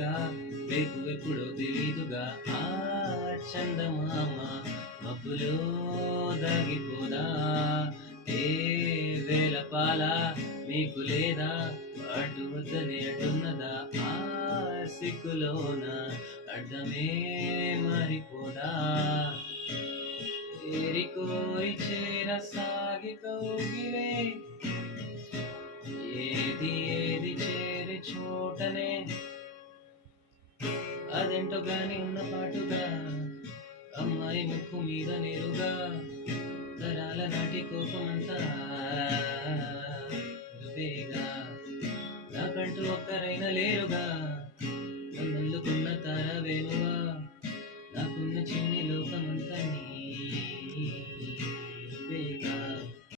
ఇప్పుడేగా రేపు ఎప్పుడో తెలీదుగా ఆ చందమామ మబ్బులో దాగిపోదా ఏ వేల పాల మీకు లేదా అటు వద్దనే అటున్నదా ఆ సిక్కులోన అడ్డమే మారిపోదా ఏరికోరి చేర సాగి కౌగిలే ఏది ఏది చేరి చోటనే అదేంటో గాని ఉన్న పాటుగా అమ్మాయి ముక్కు మీద నేరుగా తరాల నాటి కోపమంతా నువ్వేగా నాకంటూ ఒక్కరైనా లేరుగా